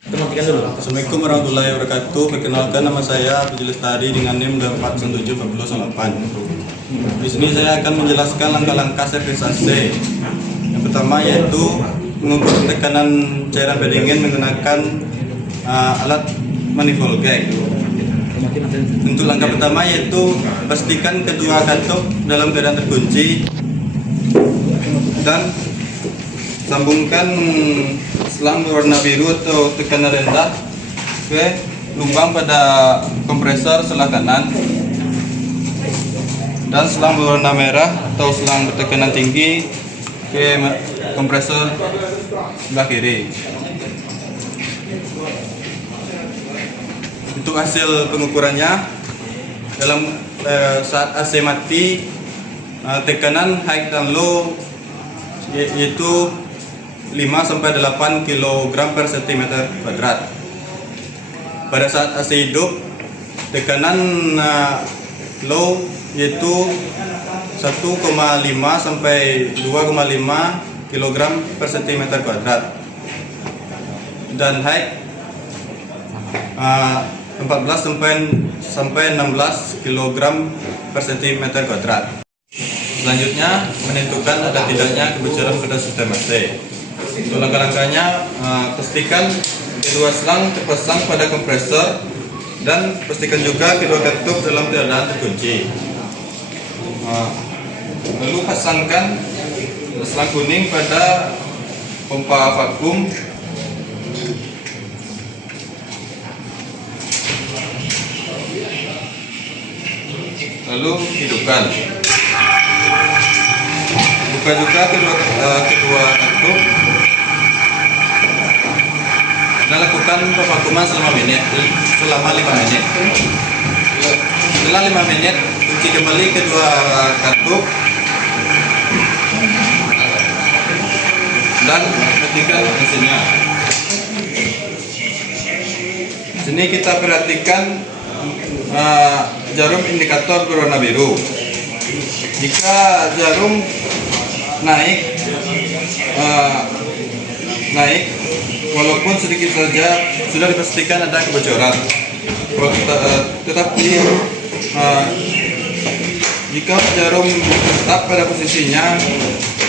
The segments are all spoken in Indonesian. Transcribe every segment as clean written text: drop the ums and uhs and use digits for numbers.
Matikan dulu. Assalamualaikum warahmatullahi wabarakatuh. Perkenalkan, nama saya Puji Lestari dengan NIM 41748. Di sini saya akan menjelaskan langkah-langkah sterilisasi. Yang pertama yaitu mengukur tekanan cairan pendingin menggunakan alat manifold gag. Untuk langkah pertama yaitu pastikan kedua katup dalam keadaan terkunci dan sambungkan selang berwarna biru atau tekanan rendah ke lubang pada kompresor sebelah kanan dan selang berwarna merah atau selang bertekanan tinggi ke kompresor sebelah kiri. Untuk hasil pengukurannya, dalam saat AC mati, tekanan high dan low yaitu 5-8 kg per cm kuadrat. Pada saat AC hidup, tekanan low yaitu 1,5 sampai 2,5 kg per cm kuadrat dan high 14 sampai 16 kg per cm kuadrat. Selanjutnya, menentukan ada tidaknya kebocoran pada sistem AC. Untuk langkah-langkahnya, pastikan kedua selang terpasang pada kompresor dan pastikan juga kedua katup dalam keadaan terkunci. Lalu pasangkan selang kuning pada pompa vakum. Lalu hidupkan. Buka juga kedua katup dan lakukan pemvakuman selama 5 menit. Setelah 5 menit, kunci kembali kedua katup dan matikan mesinnya. Sini kita perhatikan jarum indikator berwarna biru. Jika jarum naik walaupun sedikit saja, sudah dipastikan ada kebocoran. Tetapi jika jarum tetap pada posisinya,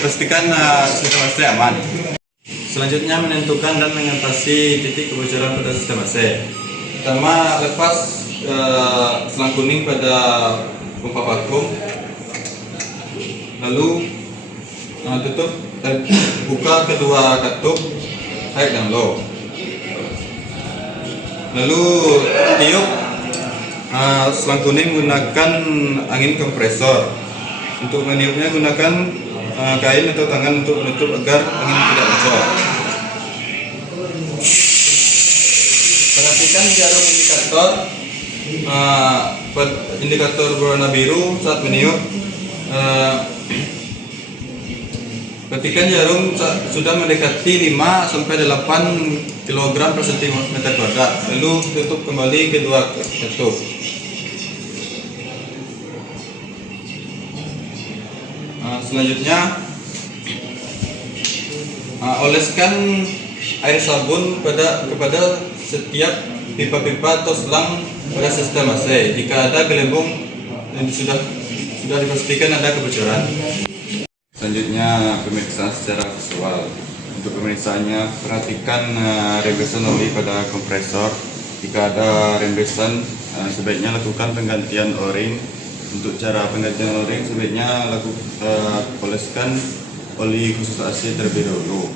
pastikan sistem AC aman. Selanjutnya, menentukan dan mengatasi titik kebocoran pada sistem AC. Pertama, lepas selang kuning pada pompa vakum, lalu tutup dan buka kedua katup high dan low. Lalu tiup selang kuning menggunakan angin kompresor. Untuk meniupnya gunakan kain atau tangan untuk menutup agar angin tidak bocor. Perhatikan jarum indikator berwarna biru saat meniup. Ketika jarum sudah mendekati 5-8 kg per cm kuadrat, lalu tutup kembali kedua katup. Selanjutnya, oleskan air sabun kepada setiap pipa-pipa atau selang pada sistem AC. Jika ada gelembung yang sudah dipastikan ada kebocoran. Selanjutnya, pemeriksaan secara visual. Untuk pemeriksaannya, perhatikan rembesan oli pada kompresor. Jika ada rembesan, sebaiknya lakukan penggantian o-ring. Untuk cara penggantian o-ring, sebaiknya oleskan oli khusus AC terlebih dahulu.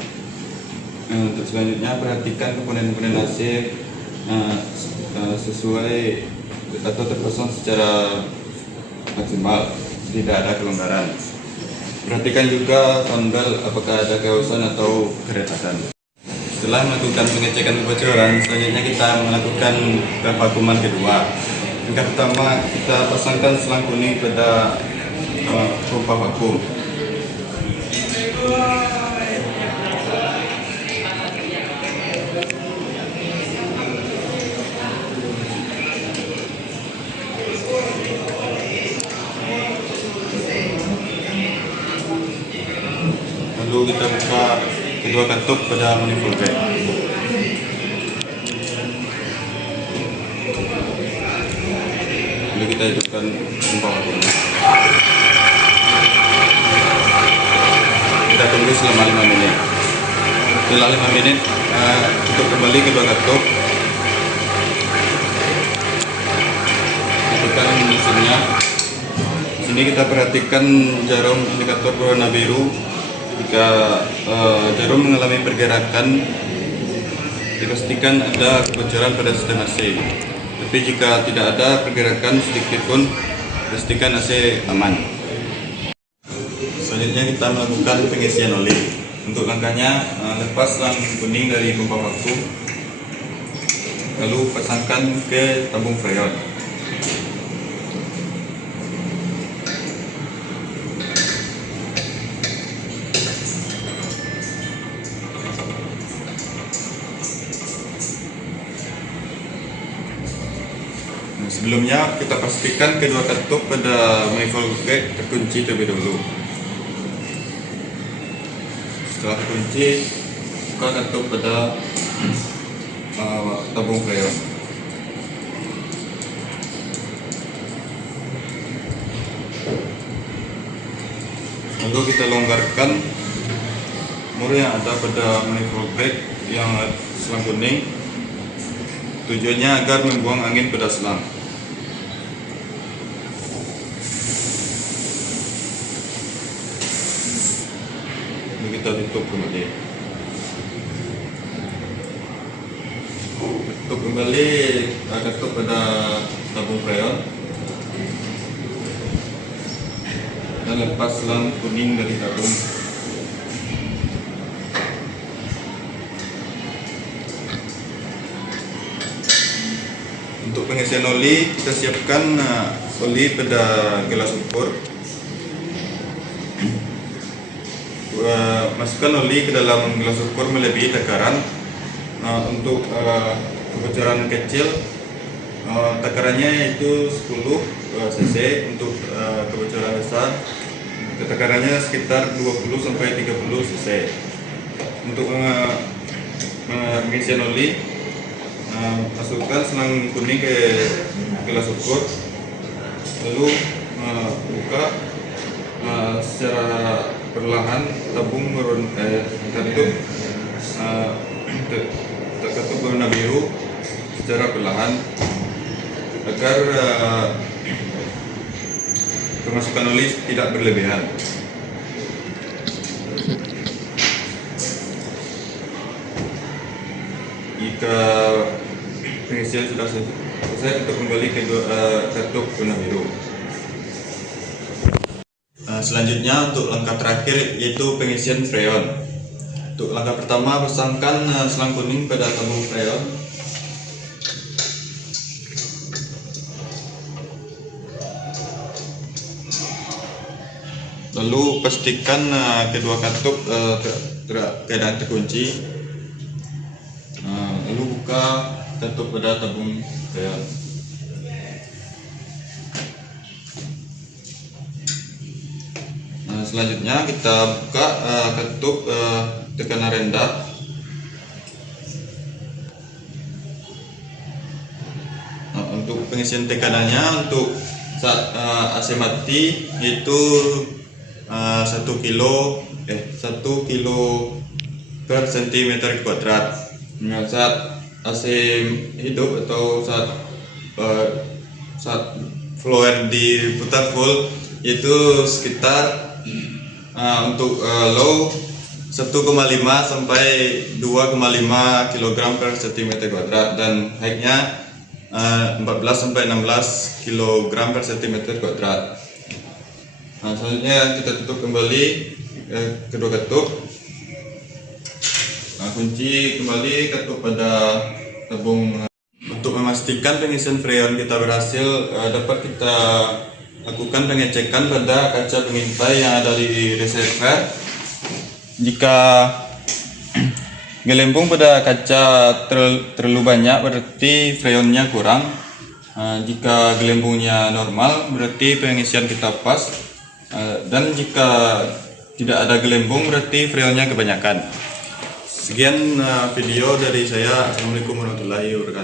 Untuk selanjutnya, perhatikan komponen-komponen AC sesuai atau terpasang secara maksimal, tidak ada kelonggaran. Perhatikan juga tombol apakah ada kehausan atau keretakan. Setelah melakukan pengecekan kebocoran, selanjutnya kita melakukan vakuman kedua. Yang pertama, kita pasangkan selang kuning pada pompa vakum. Lalu kita buka kedua katup pada manifold gag. Lalu kita hidupkan pompa vakumnya. Kita tunggu selama 5 menit. Setelah 5 menit, tutup kembali kedua katup. Hidupkan mesinnya. Sini kita perhatikan jarum indikator berwarna biru. Jika jarum mengalami pergerakan, dipastikan ada kebocoran pada sistem AC. Tapi jika tidak ada pergerakan sedikit pun, pastikan AC aman. Selanjutnya kita melakukan pengisian oli. Untuk langkahnya, lepas selang kuning dari pompa vakum, lalu pasangkan ke tabung freon. Sebelumnya kita pastikan kedua katup pada manifold gate terkunci terlebih dahulu. Setelah terkunci, buka katup pada tabung freon. Lalu kita longgarkan mur yang ada pada manifold gate yang selang kuning. Tujuannya agar membuang angin pada selang. Kita tutup kembali. Tutup kembali katup pada tabung freon dan lepas selang kuning dari tabung. Untuk pengisian oli, kita siapkan oli pada gelas ukur. Masukkan oli ke dalam gelas ukur melebihi takaran. Untuk kebocoran kecil, takarannya itu 10 cc. Untuk kebocoran besar, takarannya sekitar 20 sampai 30 cc. Untuk pengisian oli, masukkan selang kuning ke gelas ukur, lalu buka secara perlahan tabung katup berwarna biru secara perlahan agar kemasukan oli tidak berlebihan. Jika pengisian sudah selesai, untuk kembali ke katup warna biru. Selanjutnya untuk langkah terakhir yaitu pengisian freon. Untuk langkah pertama, pasangkan selang kuning pada tabung freon. Lalu pastikan kedua katup keadaan terkunci. Lalu buka katup pada tabung freon. Selanjutnya kita buka katup tekanan rendah. Untuk pengisian tekanannya, untuk saat AC mati itu 1 kilo per cm². Saat AC hidup atau saat flow diputar full itu sekitar untuk low 1,5 sampai 2,5 kg per cm², dan high-nya 14 sampai 16 kg per cm². Selanjutnya kita tutup kembali kedua katup. Kunci kembali katup pada tabung. Untuk memastikan pengisian freon kita berhasil, dapat kita lakukan pengecekan pada kaca pengintai yang ada di reservoir. Jika gelembung pada kaca terlalu banyak, berarti freonnya kurang. Jika gelembungnya normal, berarti pengisian kita pas. Dan jika tidak ada gelembung, berarti freonnya kebanyakan. Sekian video dari saya. Assalamualaikum warahmatullahi wabarakatuh.